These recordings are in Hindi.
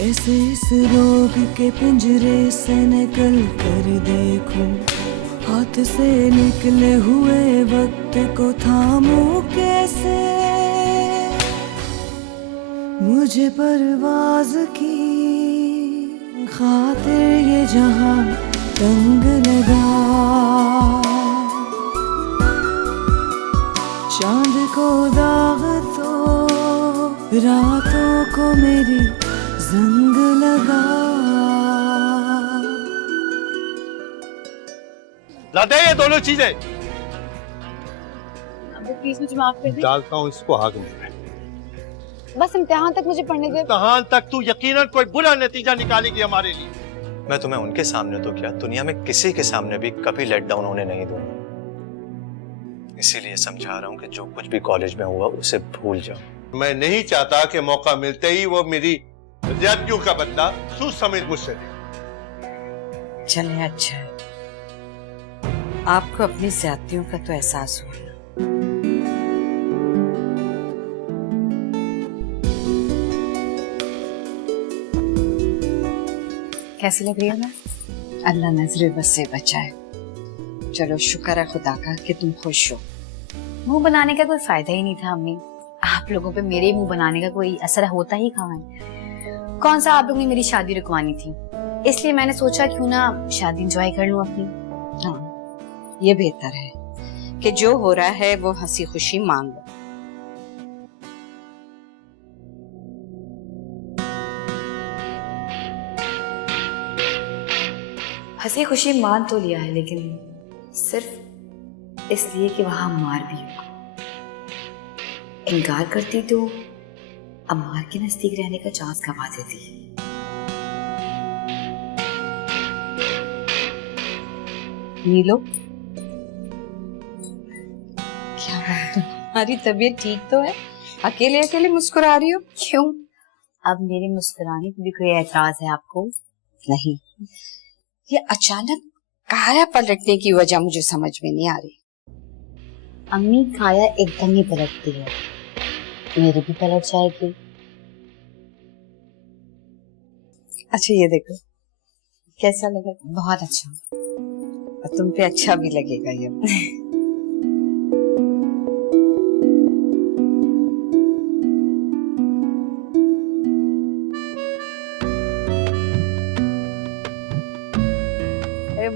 कैसे इस रोग के पिंजरे से निकल कर देखूं, हाथ से निकले हुए वक्त को थामूं कैसे। मुझे परवाज की खातिर ये जहां तंग लगा, चांद को दाग तो रातों को मेरी जंग लगा। ला दे ये दोनों चीजें। अब प्लीज मुझे माफ कर दे। डालता हूँ इसको आग में। बस इम्तिहान तक मुझे पढ़ने दे। इम्तिहान तक तू यकीनन कोई बुरा नतीजा निकालेगी हमारे लिए। मैं तुम्हें उनके सामने तो क्या, दुनिया में किसी के सामने भी कभी लेट डाउन होने नहीं दूंगा। इसीलिए समझा रहा हूँ कि जो कुछ भी कॉलेज में हुआ उसे भूल जाओ। मैं नहीं चाहता कि मौका मिलते ही वो मेरी ज्यादतियों का बदला सूझ समेत मुझसे ले। चले अच्छा है, आपको अपनी ज्यादतियों का तो एहसास हुआ। कैसी लग रही है मैं? अल्लाह नजरे बस से बचाए। चलो शुक्र है खुदा का कि तुम खुश हो। मुंह बनाने का कोई फायदा ही नहीं था अम्मी। आप लोगों पे मेरे मुंह बनाने का कोई असर होता ही कहाँ है। कौन सा आप लोग ने मेरी शादी रुकवानी थी, इसलिए मैंने सोचा क्यों ना शादी एंजॉय कर लूं अपनी। हाँ, ये बेहतर है कि जो हो रहा है वो हंसी खुशी मान लो। हंसी खुशी मान तो लिया है, लेकिन सिर्फ इसलिए कि वहां अम्मार भी होगा। इनकार करती तो अम्मार के नजदीक रहने का चांस गंवा देती। नीलो, क्या बात है, तुम्हारी तबीयत ठीक तो है? अकेले अकेले मुस्कुरा रही हो क्यों? अब मेरे मुस्कुराने पे भी कोई एतराज है आपको? नहीं, ये अचानक काया पलटने की वजह मुझे समझ में नहीं आ रही। अम्मी काया एकदम ही पलटती है, मेरी भी पलट जाएगी। अच्छा ये देखो, कैसा लगा? बहुत अच्छा। और तुम पे अच्छा भी लगेगा ये।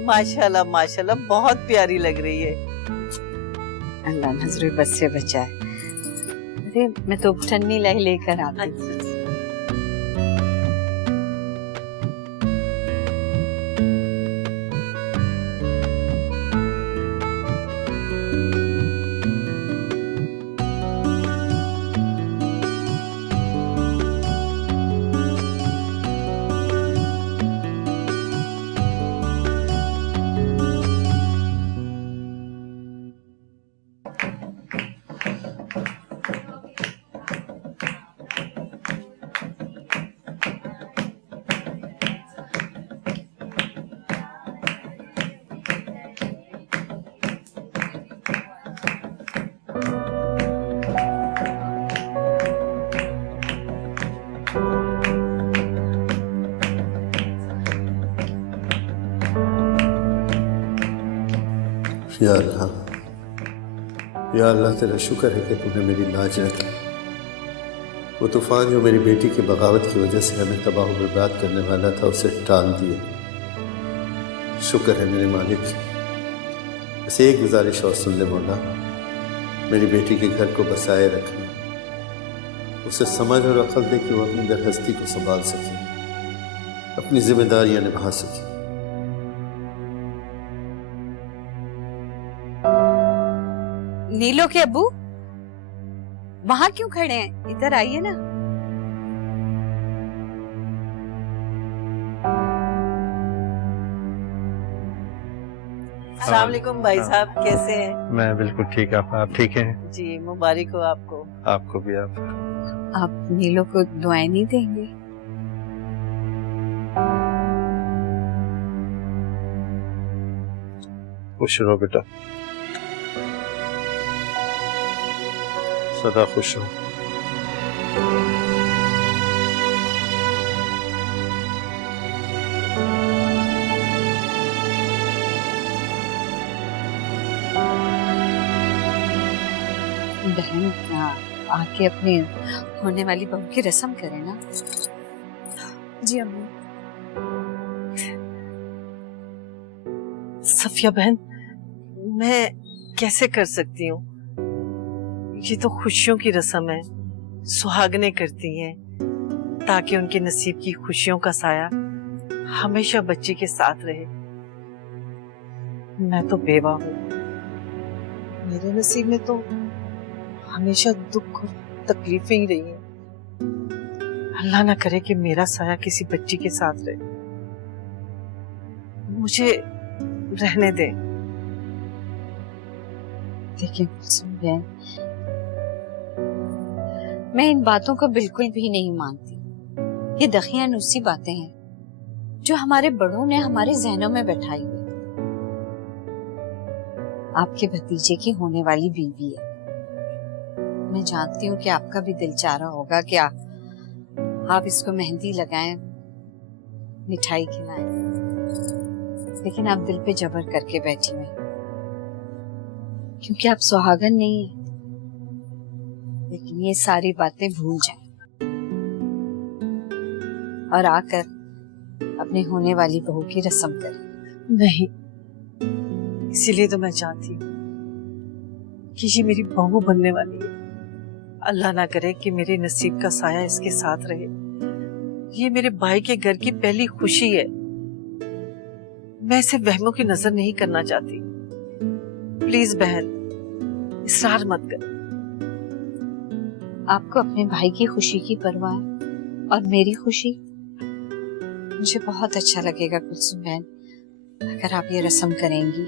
माशाल्लाह माशाल्लाह, बहुत प्यारी लग रही है। अल्लाह नजर बस से बचाए। अरे मैं तो ठन्नी लेकर आती हूँ। या अल्लाह तेरा शुक्र है कि तूने मेरी लाज रखी। वो तूफान जो मेरी बेटी की बगावत की वजह से हमें तबाह बर्बाद करने वाला था उसे टाल दिया। शुक्र है मेरे मालिक। बस एक गुजारिश और सुन ले मौला, मेरी बेटी के घर को बसाए रखना, उसे समझ और अक्ल दे कि वो अपनी दरहस्ती को संभाल सके, अपनी जिम्मेदारियां निभा सके। नीलो के अब्बू वहां क्यों खड़े हैं? इधर आइए ना। अस्सलाम वालेकुम भाई साहब, कैसे हैं? मैं बिल्कुल ठीक। आप ठीक हैं? जी मुबारक हो आपको। आपको भी। आप नीलो को दुआएं नहीं देंगे? खुश रहो बेटा, सदा खुश रहो। बहन आके अपने होने वाली बहू की रस्म करें ना। जी अम्मी। सफिया बहन, मैं कैसे कर सकती हूँ? ये तो खुशियों की रस्म है, सुहागनें करती हैं ताकि उनके नसीब की खुशियों का साया हमेशा बच्ची के साथ रहे। मैं तो बेवा हूँ, मेरे नसीब में तो हमेशा दुख और तकलीफें ही रही हैं। अल्लाह ना करे कि मेरा साया किसी बच्ची के साथ रहे। मुझे रहने दें। देखिए बहन, मैं इन बातों को बिल्कुल भी नहीं मानती। ये दखियानुसी बातें हैं जो हमारे बड़ों ने हमारे जहनों में बैठाई हुई। आपके भतीजे की होने वाली बीवी है। मैं जानती हूँ कि आपका भी दिल चाह रहा होगा कि आप इसको मेहंदी लगाएं, मिठाई खिलाएं, लेकिन आप दिल पे जबर करके बैठी हुई क्योंकि आप सुहागन नहीं है। लेकिन ये सारी बातें भूल जाएं और आकर अपने होने वाली बहू की रस्म करें। नहीं, इसीलिए तो मैं चाहती हूँ कि ये मेरी बहू बनने वाली है। अल्लाह ना करे कि मेरे नसीब का साया इसके साथ रहे। ये मेरे भाई के घर की पहली खुशी है। मैं इसे वहमों की नजर नहीं करना चाहती। प्लीज बहन, इसरार मत कर। आपको अपने भाई की खुशी की परवाह है और मेरी खुशी। मुझे बहुत अच्छा लगेगा कुलसुम बहन अगर आप ये रस्म करेंगी।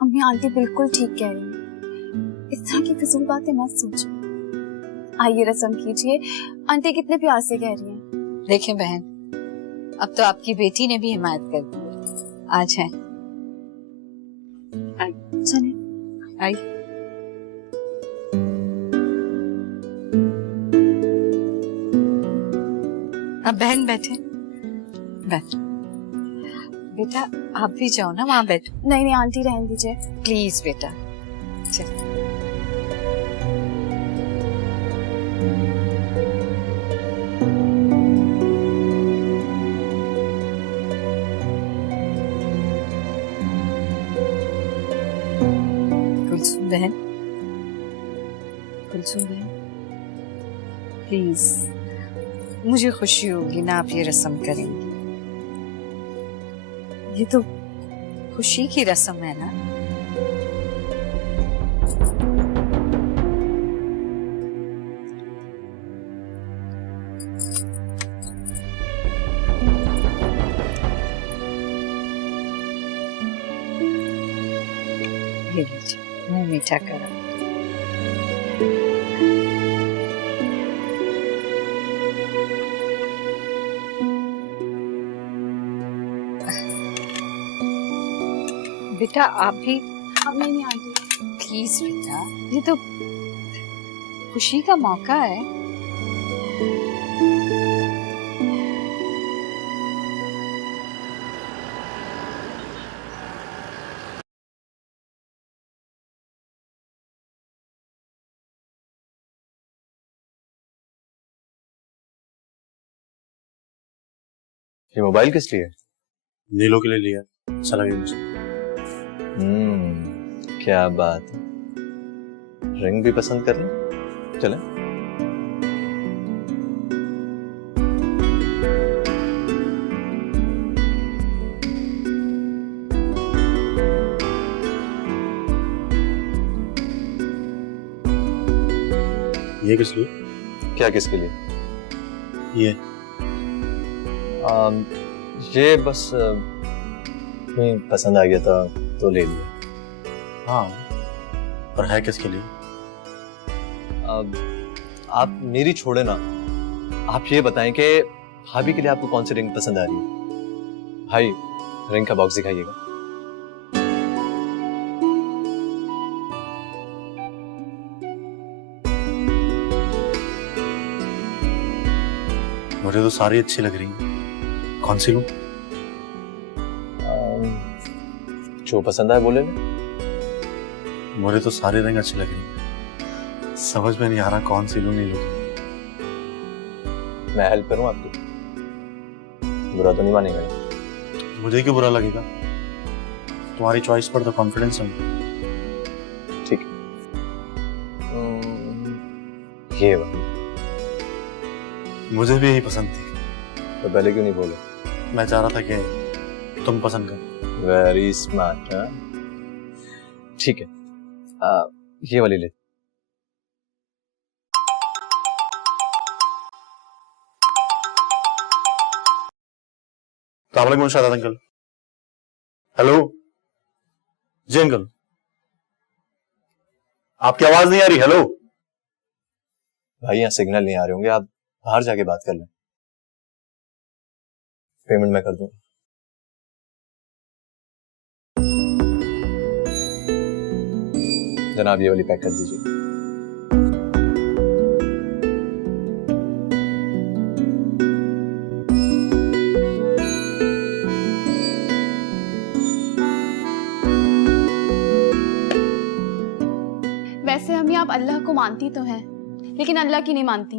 अम्मी आंटी बिल्कुल ठीक कह रही हैं। इस तरह की फिजूल बातें मत सोचो। आइए रस्म कीजिए। आंटी कितने प्यार से कह रही हैं। देखें बहन, अब तो आपकी बेटी ने भी हिमायत कर दी है। आज है चले आई। अब बहन बैठे, बैठ। बेटा आप भी जाओ ना, वहां बैठ। नहीं नहीं आंटी रहने दीजिए। प्लीज बेटा चल। कुलसुम बहन, कुलसुम बहन प्लीज, मुझे खुशी होगी ना आप ये रस्म करेंगी। ये तो खुशी की रस्म है ना। ये लीजिए, मुंह मीठा करो। बेटा आप भी। अब नहीं आंटी। प्लीज बेटा, ये तो खुशी का मौका है। ये मोबाइल किस लिए? नीलो के लिए लिया, अच्छा लगे मुझे। क्या बात है। रिंग भी पसंद कर ली। चले। ये किस लिए? क्या किसके लिए? ये बस तुम्हें पसंद आ गया था तो ले लिया। हाँ, पर है किसके लिए? अब आप मेरी छोड़े ना, आप ये बताएं कि भाभी के लिए आपको कौन सी रिंग पसंद आ रही है? भाई रिंग का बॉक्स दिखाइएगा। मुझे तो सारी अच्छी लग रही है, कौन सी लूं? जो पसंद आए बोले ना। मुझे तो सारी रिंग अच्छी लग रही है। समझ में नहीं आ रहा कौन सी लूं नहीं लूं। मैं हेल्प करूं आपकी? बुरा तो नहीं मानेगा? मुझे क्यों बुरा लगेगा? तुम्हारी चॉइस पर तो कॉन्फिडेंस है। ठीक है। ये वाली। मुझे भी यही पसंद थी। तो पहले क्यों नहीं बोले? मैं चाह रहा था कि तुम पसंद कर। Very smart. ठीक है, ये वाली ले। अस्सलाम वालेकुम शादात अंकल। हेलो जी अंकल, आपकी आवाज नहीं आ रही। हेलो भाई यहाँ सिग्नल नहीं आ रहे होंगे, आप बाहर जाके बात कर लें। पेमेंट मैं कर दूं। जनाब ये वाली पैक कर दीजिए। वैसे अम्मी आप अल्लाह को मानती तो हैं, लेकिन अल्लाह की नहीं मानती।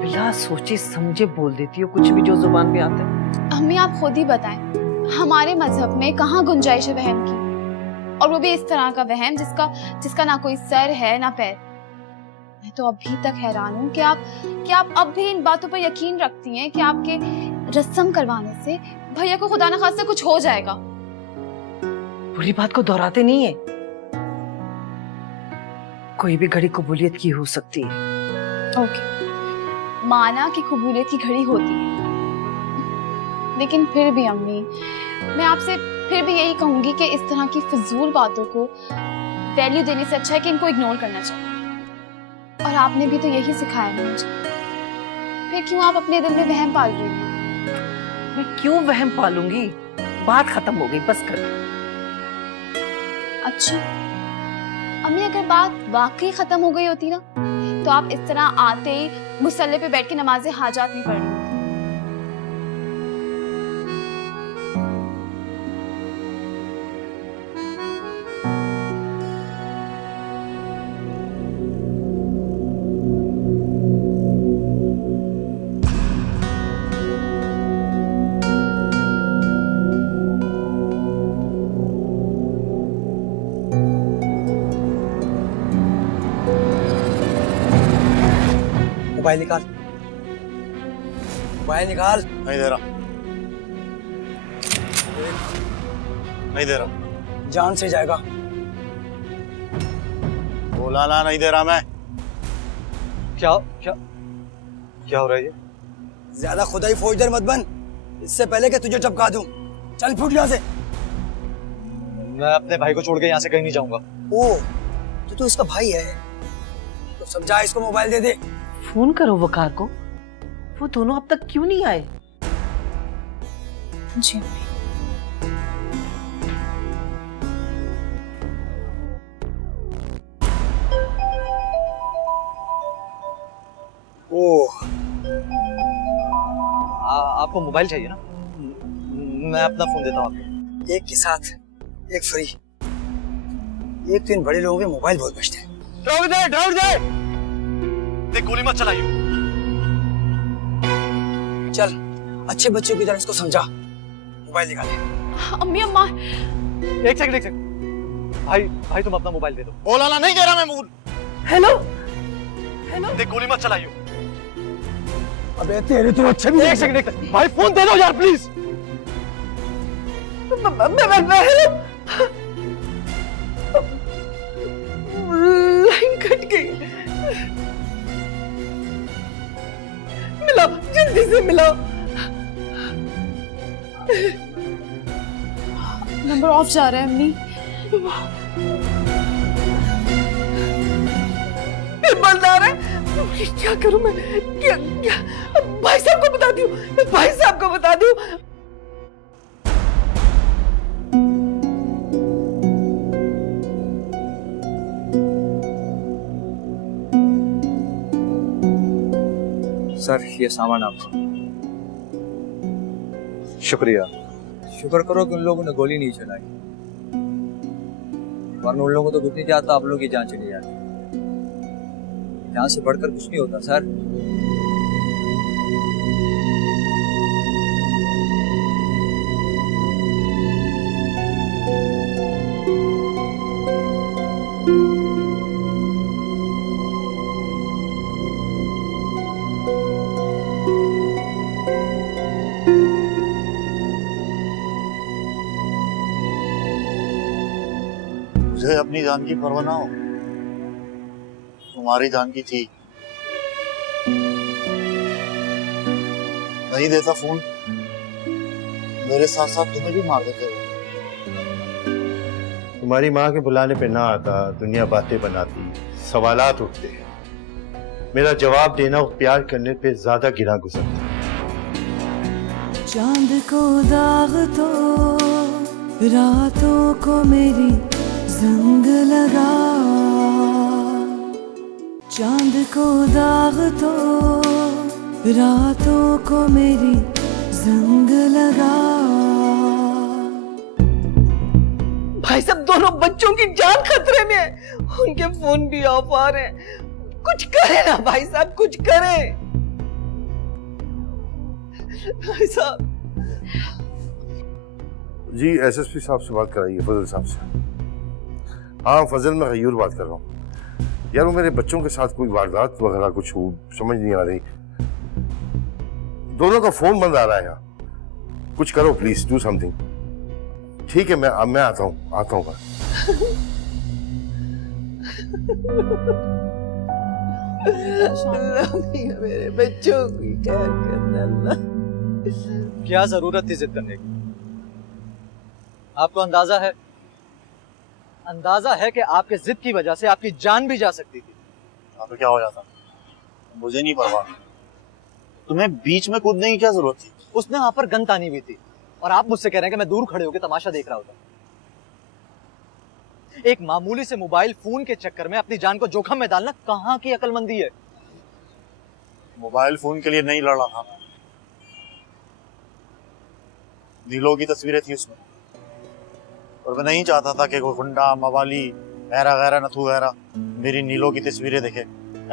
बिला सोचे समझे बोल देती हो कुछ भी जो जुबान में आता है। अम्मी आप खुद ही बताएं, हमारे मजहब में कहाँ गुंजाइश है वहम की, और वो भी इस तरह का वहम जिसका ना कोई सर है ना पैर। मैं तो अभी तक हैरान हूँ कि आप अब भी इन बातों पर यकीन रखती हैं कि आपके रस्म करवाने से भैया को खुदा न खास्ता कुछ हो जाएगा। बुरी बात को दोहराते नहीं है। कोई भी घड़ी कबूलियत की हो सकती है। ओके, माना कि कबूलियत की घड़ी होती है, लेकिन फिर भी अम्मी मैं आपसे फिर भी यही कहूंगी कि इस तरह की फिजूल बातों को वैल्यू देने से अच्छा है कि इनको इग्नोर करना चाहिए। और आपने भी तो यही सिखाया है मुझे, फिर क्यों आप अपने दिल में वहम पाल रही हैं? मैं क्यों वहम पालूंगी? बात खत्म हो गई, बस कर। अच्छा अम्मी, अगर बात वाकई खत्म हो गई होती ना, तो आप इस तरह आते ही मुसल्ले पे बैठ के नमाज़े हाजात नहीं पढ़ रही होती। मोबाइल निकाल, मोबाइल निकाल। नहीं दे रहा, नहीं दे रहा। जान से जाएगा। बोला ना, नहीं दे रहा मैं। क्या क्या क्या हो रहा है ये? ज्यादा खुदाई फौजदार मत बन, इससे पहले कि तुझे चपका दूं। चल फुट यहाँ से। मैं अपने भाई को छोड़ के यहाँ से कहीं नहीं जाऊंगा। ओ, तो तू इसका भाई है, तो समझा इसको मोबाइल दे दे। फोन करो वकार को, वो दोनों अब तक क्यों नहीं आए? जी आपको मोबाइल चाहिए ना? मैं अपना फोन देता हूँ आपको। एक के साथ एक फ्री। एक तो इन बड़े लोगों के मोबाइल बहुत बचते हैं। देख गोली मत चलाइयो। चल अच्छे बच्चों की तरह इसको समझा। मोबाइल निकाले। अम्मी अम्मा, एक सेकंड। भाई तुम अपना मोबाइल दे दो। बोला ना, नहीं दे रहा मैं। मोबाइल। हेलो, देख गोली मत चलाइयो। अबे तेरे तो अच्छे भी। एक सेकंड भाई, फोन दे दो यार प्लीज। लाइन कट गई। मिलाओ, जल्दी से मिलाओ। नंबर ऑफ जा रहा है अम्मी। बंद आ रहा है। क्या करूं मैं? क्या भाई साहब को बता दूं? भाई साहब को बता दूं? सर ये सामान आपका। शुक्रिया। शुक्र करो कि उन लोगों ने गोली नहीं चलाई, वरना उन लोगों को तो कुछ नहीं जाता, आप लोगों की जान चली जाती। यहाँ से बढ़कर कुछ नहीं होता सर। मुझे अपनी जान की परवाह ना हो, तुम्हारी जान की थी। नहीं देता फोन, मेरे साथ साथ तुम्हें भी मार देते हो। तुम्हारी माँ के बुलाने पे ना आता, दुनिया बातें बनाती, सवालात उठते, मेरा जवाब देना और प्यार करने पे ज्यादा गिरा गुजरता। चांद को दाग तो रातों को मेरी जंग लगा, चांद को दाग तो रातों को मेरी जंग लगा। भाई साहब दोनों बच्चों की जान खतरे में है, उनके फोन भी ऑफ आ रहे हैं। कुछ करें ना भाई साहब, कुछ करें भाई साहब। जी एसएसपी साहब से बात कराइए, फजल साहब से। हाँ फजल, मैं गयूर बात कर रहा हूँ। यार वो मेरे बच्चों के साथ कोई वारदात वगैरह कुछ हो, समझ नहीं आ रही। दोनों का फोन बंद आ रहा है यहाँ। कुछ करो प्लीज, डू समथिंग। ठीक है, मैं आता हूँ मेरे बच्चों की खैर करना अल्लाह। क्या जरूरत थी जिद करने की? आपको अंदाजा है कि आपके जिद की वजह से आपकी जान भी जा सकती थी। हाँ तो क्या हो जाता, मुझे नहीं परवाह। तुम्हें बीच में कूदने की क्या जरूरत थी? उसने वहां पर गन तानी हुई थी और आप मुझसे कह रहे हैं कि मैं दूर खड़े होकर तमाशा देख रहा होता। एक मामूली से मोबाइल फोन के चक्कर में अपनी जान को जोखिम में डालना कहाँ की अक्लमंदी है? मोबाइल फोन के लिए नहीं लड़ रहा था मैं। नीलो की तस्वीरें थी उसमें और मैं नहीं चाहता था कि कोई गुंडा, मवाली, गैरा गैरा नथु गैरा मेरी नीलो की तस्वीरें देखे।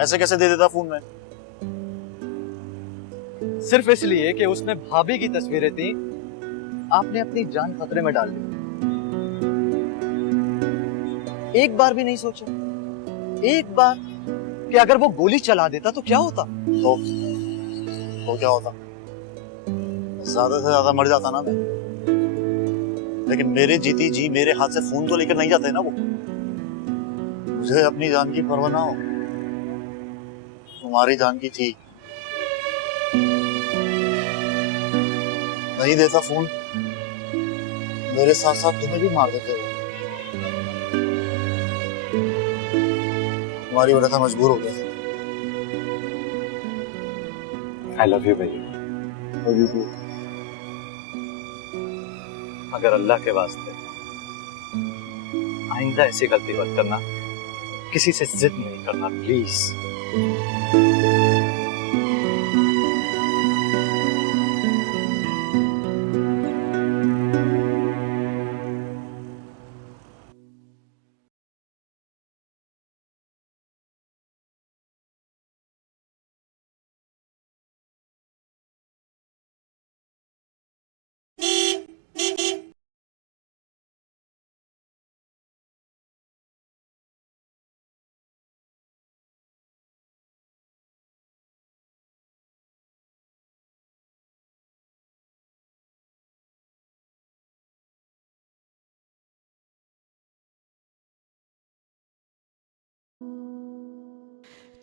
ऐसे कैसे दे देता फोन में? सिर्फ इसलिए कि उसमें भाभी की तस्वीरें थी, आपने अपनी जान खतरे में डाल दी। एक बार भी नहीं सोचा, एक बार, कि अगर वो गोली चला देता तो क्या होता? तो क्या होता? ज्यादा से ज्यादा मर जाता ना मैं। लेकिन मेरे जीती जी मेरे हाथ से फोन तो लेकर नहीं जाते ना वो। मुझे अपनी जान की परवाह ना हो, तुम्हारी जान की थी। नहीं देता फोन, मेरे साथ साथ तुम्हें भी मार देते हो। तुम्हारी वजह से मजबूर हो गया था। I love you baby। Love you too। अगर अल्लाह के वास्ते आइंदा ऐसी गलती मत करना, किसी से जिद नहीं करना प्लीज।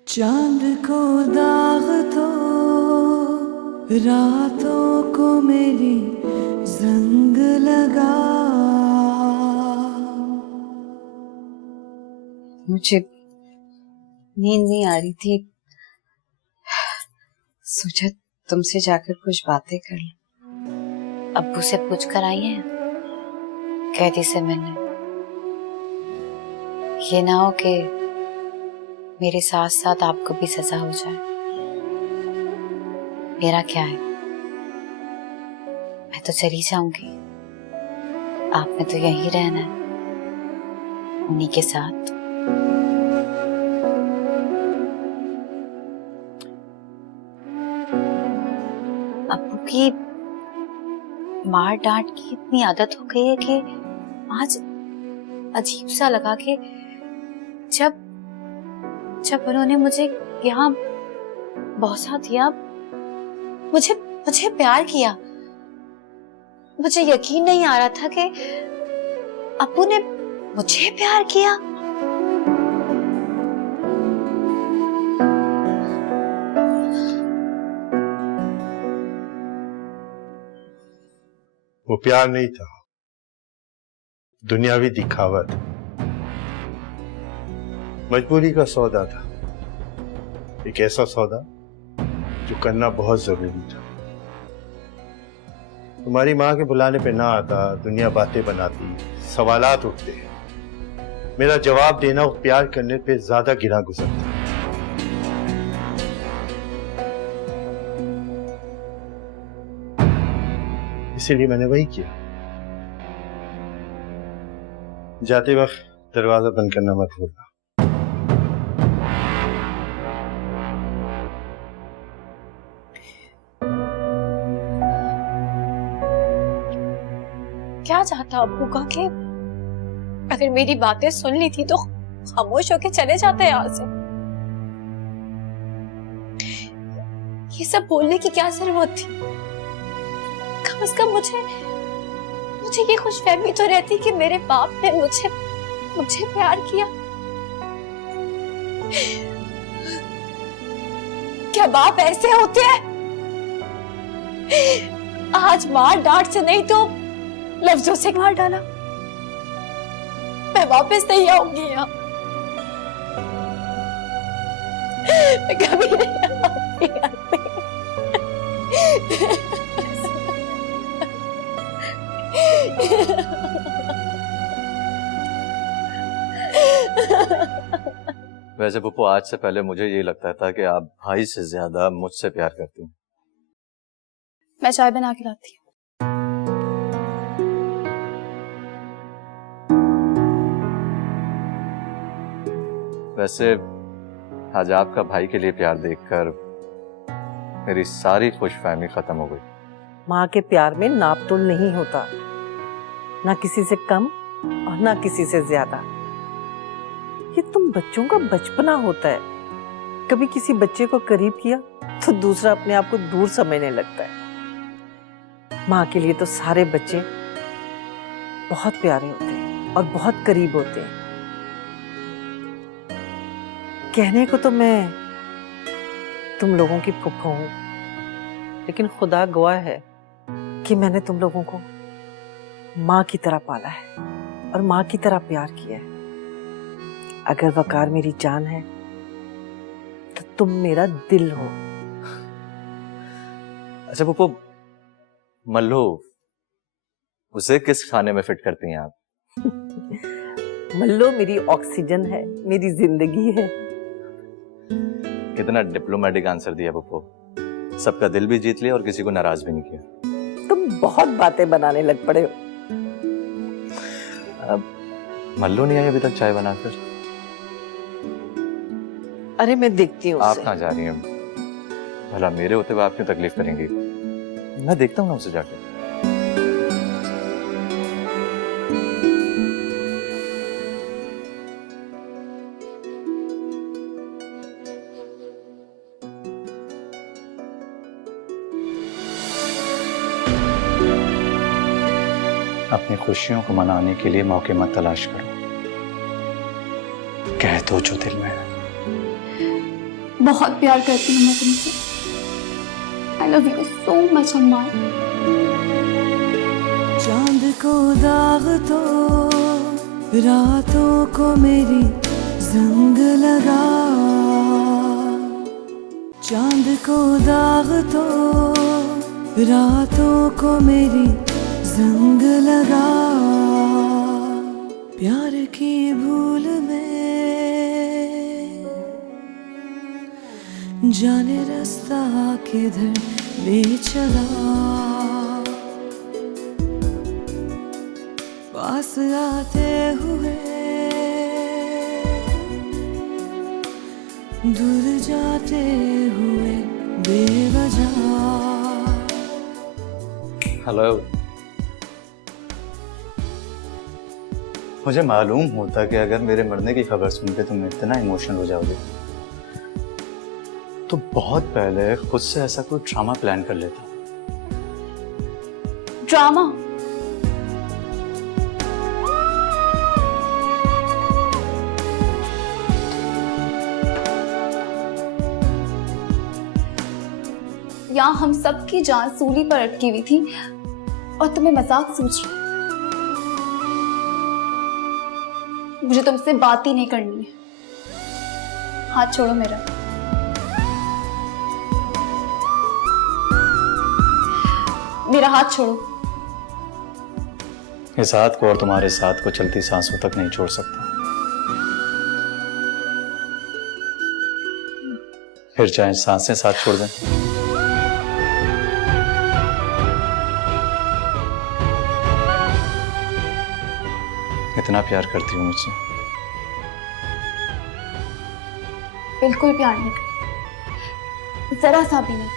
चांद को दाग तो रातों को मेरी जंग लगा। मुझे नींद नहीं आ रही थी, सोचा तुमसे जाकर कुछ बातें कर लूं। अब्बू से पूछ कर आई हैं कैदी से मिलने। ये ना हो कि मेरे साथ साथ आपको भी सजा हो जाए। मेरा क्या है, मैं तो चली जाऊंगी, आपने तो यहीं रहना है उन्हीं के साथ। अब्बू की मार डांट की इतनी आदत हो गई है कि आज अजीब सा लगा कि जब जब उन्होंने मुझे यहाँ बौसा दिया, मुझे मुझे प्यार किया, मुझे यकीन नहीं आ रहा था कि अब्बू ने मुझे प्यार किया। वो प्यार नहीं था, दुनियावी दिखावा था, मजबूरी का सौदा था, एक ऐसा सौदा जो करना बहुत जरूरी था। तुम्हारी माँ के बुलाने पे ना आता, दुनिया बातें बनाती, सवालात उठते, मेरा जवाब देना और प्यार करने पे ज्यादा गिरा गुजरता। इसीलिए मैंने वही किया। जाते वक्त दरवाजा बंद करना मत भूलना। क्या चाहता अब्बू का कि अगर मेरी बातें सुन ली थी तो खामोश होके चले जाते यहाँ से? ये सब बोलने की क्या जरूरत थी? कम से कम मुझे ये खुशफहमी तो रहती कि मेरे बाप ने मुझे प्यार किया। क्या बाप ऐसे होते हैं? आज मार डांट से नहीं तो लफ्जों से मार डाला। मैं वापस नहीं आऊंगी यहाँ, मैं कभी नहीं आऊंगी। वैसे पुप्पो, आज से पहले मुझे ये लगता था कि आप भाई से ज्यादा मुझसे प्यार करती हैं। मैं चाय बना के लाती हूँ। वैसे आज आपका भाई के लिए प्यार देखकर मेरी सारी खुशफहमी खत्म हो गई। माँ के प्यार में नापतोल नहीं होता, ना किसी से कम और ना किसी से ज्यादा। ये तुम बच्चों का बचपना होता है। कभी किसी बच्चे को करीब किया तो दूसरा अपने आप को दूर समझने लगता है। माँ के लिए तो सारे बच्चे बहुत प्यारे होते हैं और बहुत करीब होते हैं। कहने को तो मैं तुम लोगों की फुफ्फो हूं, लेकिन खुदा गवाह है कि मैंने तुम लोगों को माँ की तरह पाला है और माँ की तरह प्यार किया है। अगर वकार मेरी जान है तो तुम मेरा दिल हो। अच्छा पुप्पो, मल्लो उसे किस खाने में फिट करती हैं आप? मल्लो मेरी ऑक्सीजन है, मेरी जिंदगी है। कितना डिप्लोमेटिक आंसर दिया पुप्पो। सबका दिल भी जीत लिया और किसी को नाराज भी नहीं किया। तुम बहुत बातें बनाने लग पड़े हो। अब मल्लो नहीं आई अभी तक चाय बनाकर? अरे मैं देखती हूँ। आप कहाँ जा रही हैं? भला मेरे होते हुए आप क्यों तकलीफ करेंगी? मैं देखता हूँ ना उसे जाकर। अपनी खुशियों को मनाने के लिए मौके मत तलाश करो। कह दो जो दिल में है। बहुत प्यार करती हूँ मैं तुमसे। I love you so much अम्मा। चांद को दाग तो रातों को मेरी जंग लगा, चांद को दाग तो रातों को मेरी जंग लगा। प्यार की भूल में जाने रास्ता किधर ले चला, पास आते हुए दूर जाते हुए बेवजह। हेलो। मुझे मालूम होता कि अगर मेरे मरने की खबर सुन के तुम इतना इमोशनल हो जाओगे तो बहुत पहले खुद से ऐसा कोई ड्रामा प्लान कर लेता। ड्रामा? यहाँ हम सबकी जान सूली पर अटकी हुई थी और तुम्हें मजाक सोच रहे। मुझे तुमसे बात ही नहीं करनी है। हाथ छोड़ो मेरा। मेरा हाथ छोड़ो। इस हाथ को और तुम्हारे साथ को चलती सांसों तक नहीं छोड़ सकता, फिर चाहे सांसें साथ छोड़ दें। इतना प्यार करती हूँ मुझसे? बिल्कुल प्यार नहीं करती, जरा सा भी नहीं।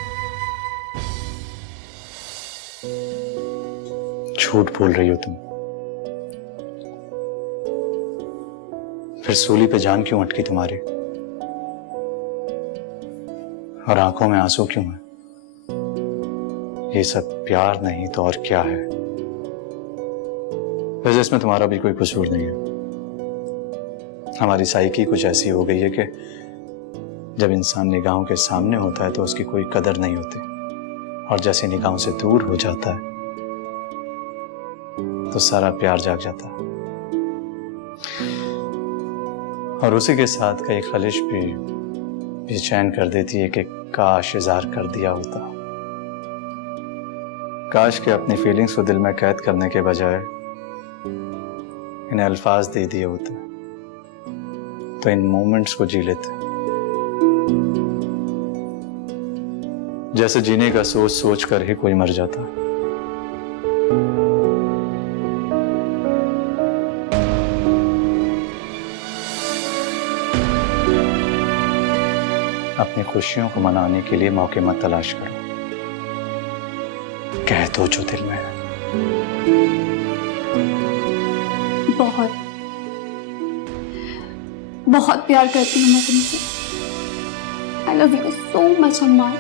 झूठ बोल रही हो तुम। फिर सूली पे जान क्यों अटकी तुम्हारी? और आंखों में आंसू क्यों है? ये सब प्यार नहीं तो और क्या है? वैसे इसमें तुम्हारा भी कोई कसूर नहीं है। हमारी साइकी कुछ ऐसी हो गई है कि जब इंसान निगाहों के सामने होता है तो उसकी कोई कदर नहीं होती, और जैसे निगाहों से दूर हो जाता है तो सारा प्यार जाग जाता है। और उसी के साथ कई खलिश भी बेचैन कर देती है कि काश इज़हार कर दिया होता। काश के अपनी फीलिंग्स को दिल में कैद करने के बजाय इन्हें अल्फाज दे दिए होते तो इन मोमेंट्स को जी लेते। जैसे जीने का सोच सोच कर ही कोई मर जाता। अपनी खुशियों को मनाने के लिए मौके मत तलाश करो, कह दो जो दिल में है। बहुत बहुत प्यार करती हूँ मैं तुमसे। I love you so much अम्मा।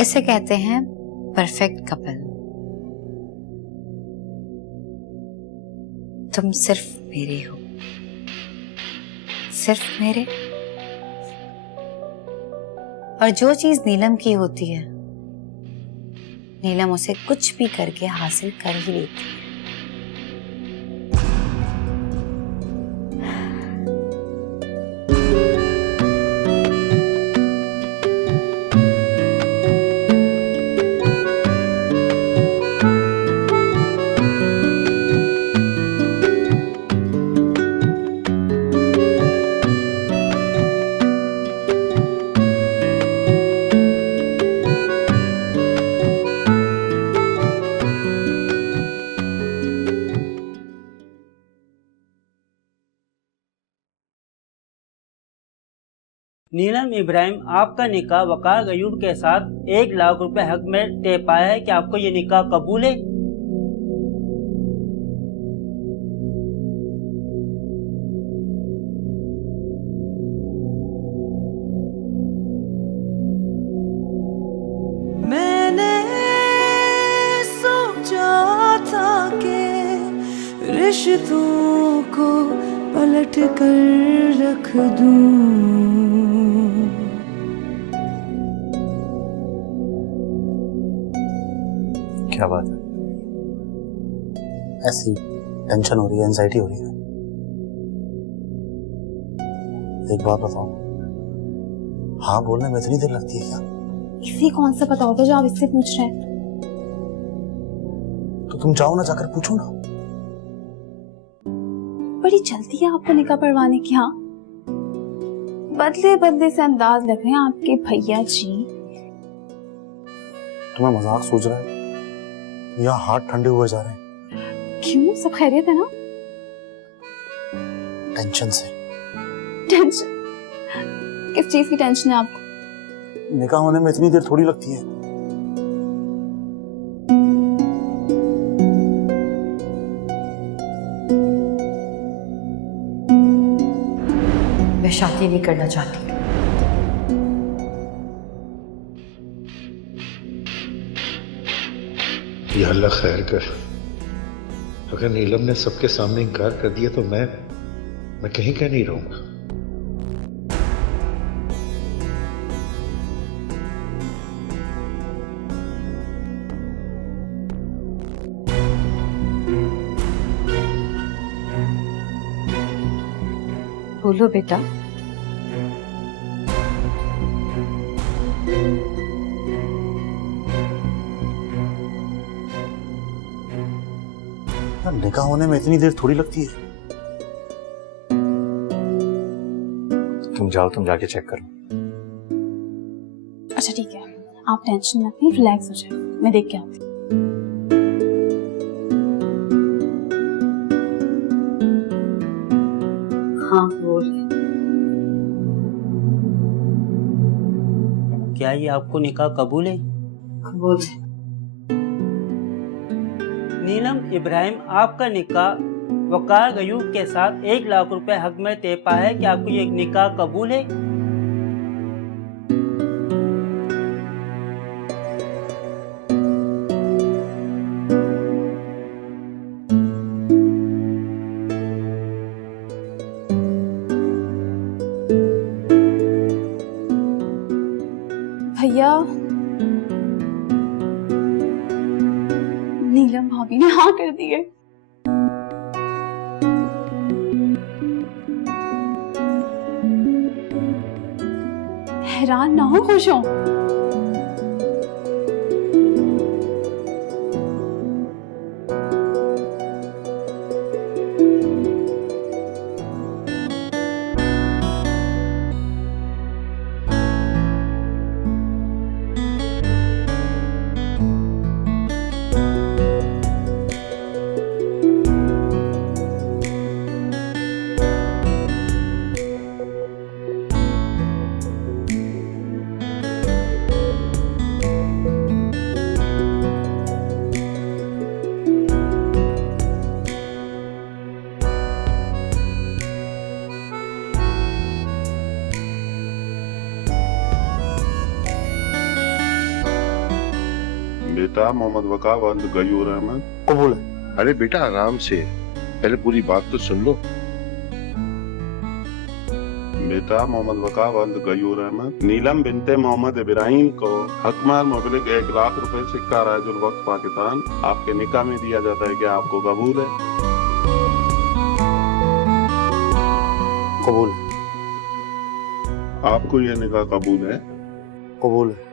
इसे कहते हैं परफेक्ट कपल। तुम सिर्फ मेरे हो, सिर्फ मेरे। और जो चीज नीलम की होती है, नीलम उसे कुछ भी करके हासिल कर ही लेती है। नीलम इब्राहिम आपका निकाह वकार गयूर के साथ 1 लाख रुपए हक में तय पाया है कि आपको ये निकाह कबूल है? मैंने सोचा था कि रिश्तों को पलट कर रख दूं। क्या बात है? ऐसी टेंशन हो रही है, एंजाइटी हो रही है। एक बात बताओ, हाँ बोलने में इतनी देर लगती है क्या? इसे कौन सा पता होगा जो आप इससे पूछ रहे हैं? तो तुम जाओ ना, जाकर पूछो ना। बड़ी जल्दी है आपको निकाह पढ़वाने की। हाँ, बदले बदले से अंदाज लग रहे हैं आपके भैया जी। तुम्हें मजाक सोच रहा है या हाथ ठंडे हुए जा रहे हैं? क्यों, सब खैरियत है ना? टेंशन से। टेंशन? किस चीज की टेंशन है आपको? निकाह होने में इतनी देर थोड़ी लगती है। मैं शादी नहीं करना चाहती। या अल्लाह खैर कर। अगर नीलम ने सबके सामने इनकार कर दिया तो मैं कहीं का नहीं रहूंगा। बोलो बेटा। निकाह होने में इतनी देर थोड़ी लगती है। तुम जाओ, तुम जाके चेक करो। अच्छा ठीक है, आप टेंशन मत लें, रिलैक्स हो जाए, मैं देख के आती हूँ। हाँ बोल। क्या ये आपको निकाह कबूल है? कबूल। नीलम इब्राहिम, आपका निकाह वकार गयूब के साथ 1 लाख रुपए हक में तय पाया है। क्या आपको ये निकाह कबूल है? भैया, नीलम भाभी ने हाँ कर दी है। हैरान ना हो, खुश हो? बेटा मोहम्मद वका वंद गयूर अहमद कबूल है। अरे बेटा आराम से, पहले पूरी बात तो सुन लो। बेटा मोहम्मद वका वंद गयूर अहमद नीलम बिनते मोहम्मद इब्राहिम को हकमार मुबलिक 1 लाख रुपए सिक्का राजुल वक्त पाकिस्तान आपके निकाह में दिया जाता है। क्या आपको कबूल है? कबूल। आपको यह निकाह कबूल है? कबूल है।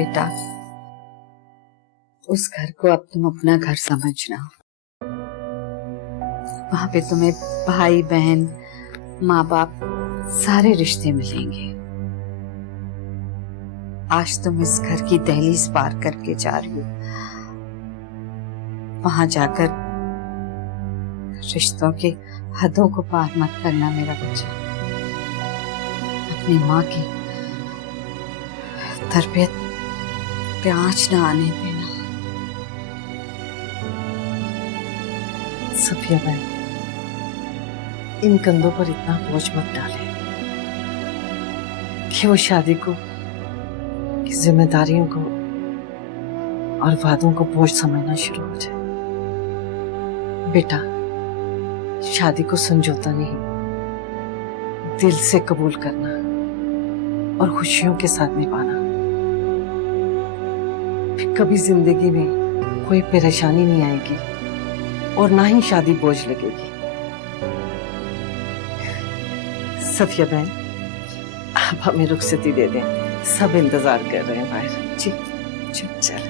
बेटा, उस घर को अब तुम अपना घर समझना। वहां पे तुम्हें भाई बहन, माँ बाप, सारे रिश्ते मिलेंगे। आज तुम इस घर की दहलीज पार करके जा रही हो। वहां जाकर रिश्तों के हदों को पार मत करना मेरा बच्चा। अपनी माँ की तरबियत पे आँच ना आने देना। सफिया बहन, इन कंधों पर इतना बोझ मत डाले कि वो शादी को, की जिम्मेदारियों को और वादों को बोझ समझना शुरू हो जाए। बेटा, शादी को समझौता नहीं, दिल से कबूल करना और खुशियों के साथ निभाना। फिर कभी जिंदगी में कोई परेशानी नहीं आएगी और ना ही शादी बोझ लगेगी। सफिया बहन, आप हमें रुखसती दे दें, सब इंतजार कर रहे हैं बाहर। जी चल।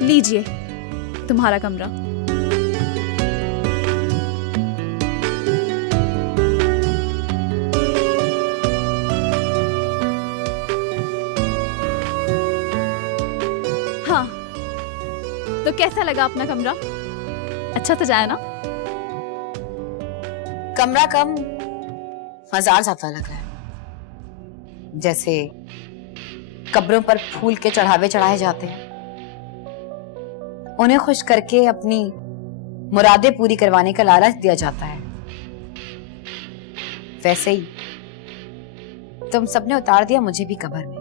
लीजिए तुम्हारा कमरा। हाँ, तो कैसा लगा अपना कमरा? अच्छा तो जाए ना? कमरा कम, हजार ज्यादा लग रहा है। जैसे कब्रों पर फूल के चढ़ावे चढ़ाए जाते हैं, उन्हें खुश करके अपनी मुरादें पूरी करवाने का लालच दिया जाता है। वैसे ही तुम सबने उतार दिया मुझे भी कब्र में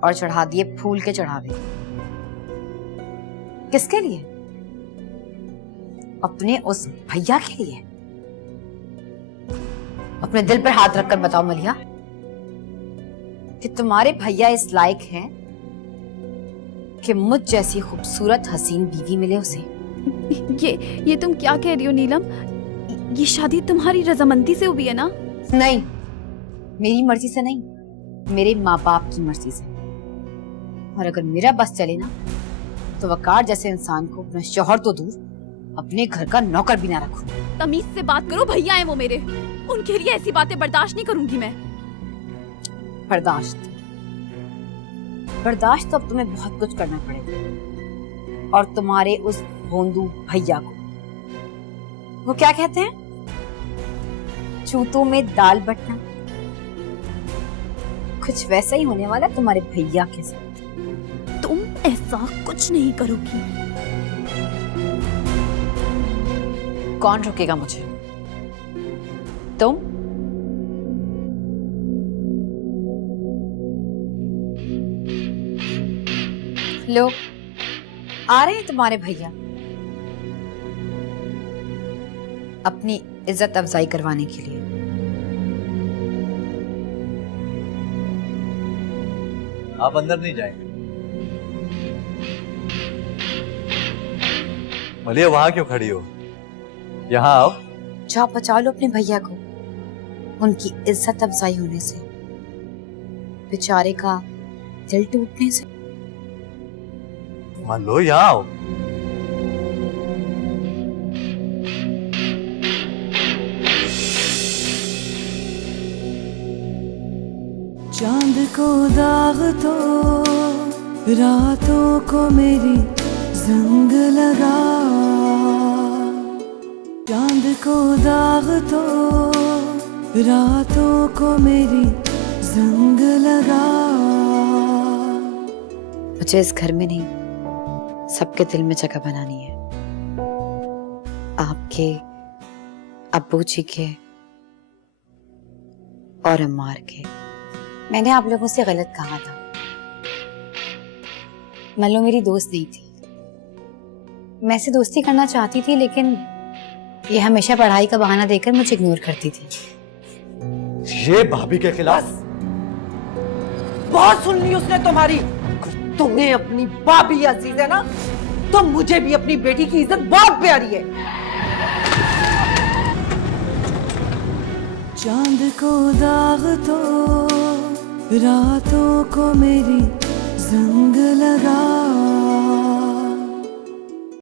और चढ़ा दिए फूल के चढ़ावे। किसके लिए? अपने उस भैया के लिए। अपने दिल पर हाथ रखकर बताओ मलिया कि तुम्हारे भैया इस लायक हैं कि मुझ जैसी खूबसूरत हसीन बीवी मिले उसे। ये तुम क्या कह रही हो नीलम? ये शादी तुम्हारी रजामंदी से हुई है ना? नहीं, मेरी मर्जी से नहीं, मेरे माँ बाप की मर्जी से। और अगर मेरा बस चले ना तो वकार जैसे इंसान को अपना शौहर तो दूर अपने घर का नौकर भी ना रखूं। तमीज से बात करो, भैया हैं वो मेरे, उनके लिए ऐसी बातें बर्दाश्त नहीं करूंगी मैं। बर्दाश्त तो अब तुम्हें बहुत कुछ करना पड़ेगा। और तुम्हारे उस भोंदू भैया को, वो क्या कहते हैं, चूतों में दाल बटना, कुछ वैसा ही होने वाला तुम्हारे भैया के साथ। तुम ऐसा कुछ नहीं करोगी। कौन रोकेगा मुझे? तुम? लो, आ रहे हैं तुम्हारे भैया अपनी इज्जत अफजाई करवाने के लिए। आप अंदर नहीं जाएंगे? मलिया, वहां क्यों खड़ी हो? यहाँ आओ। जाओ बचा लो अपने भैया को उनकी इज्जत अफजाई होने से, बेचारे का दिल टूटने से। मान लो, यहाँ आओ। चांद को दाग तो रातों को मेरी जंग लगा, चांद को दाग तो रातों को मेरी जंग लगा। मुझे इस घर में नहीं, सबके दिल में जगह बनानी है। आपके, अब्बू जी के और अम्मार के। मैंने आप लोगों से गलत कहा था। मल्लो मेरी दोस्त नहीं थी, मैं से दोस्ती करना चाहती थी, लेकिन ये हमेशा पढ़ाई का बहाना देकर मुझे इग्नोर करती थी। ये भाभी के खिलाफ बहुत सुन ली उसने तुम्हारी। तुम्हें अपनी भाभी अजीज है ना, तो मुझे भी अपनी बेटी की इज्जत बहुत प्यारी है। चांद को दाग तो रातों को मेरी जंग लगा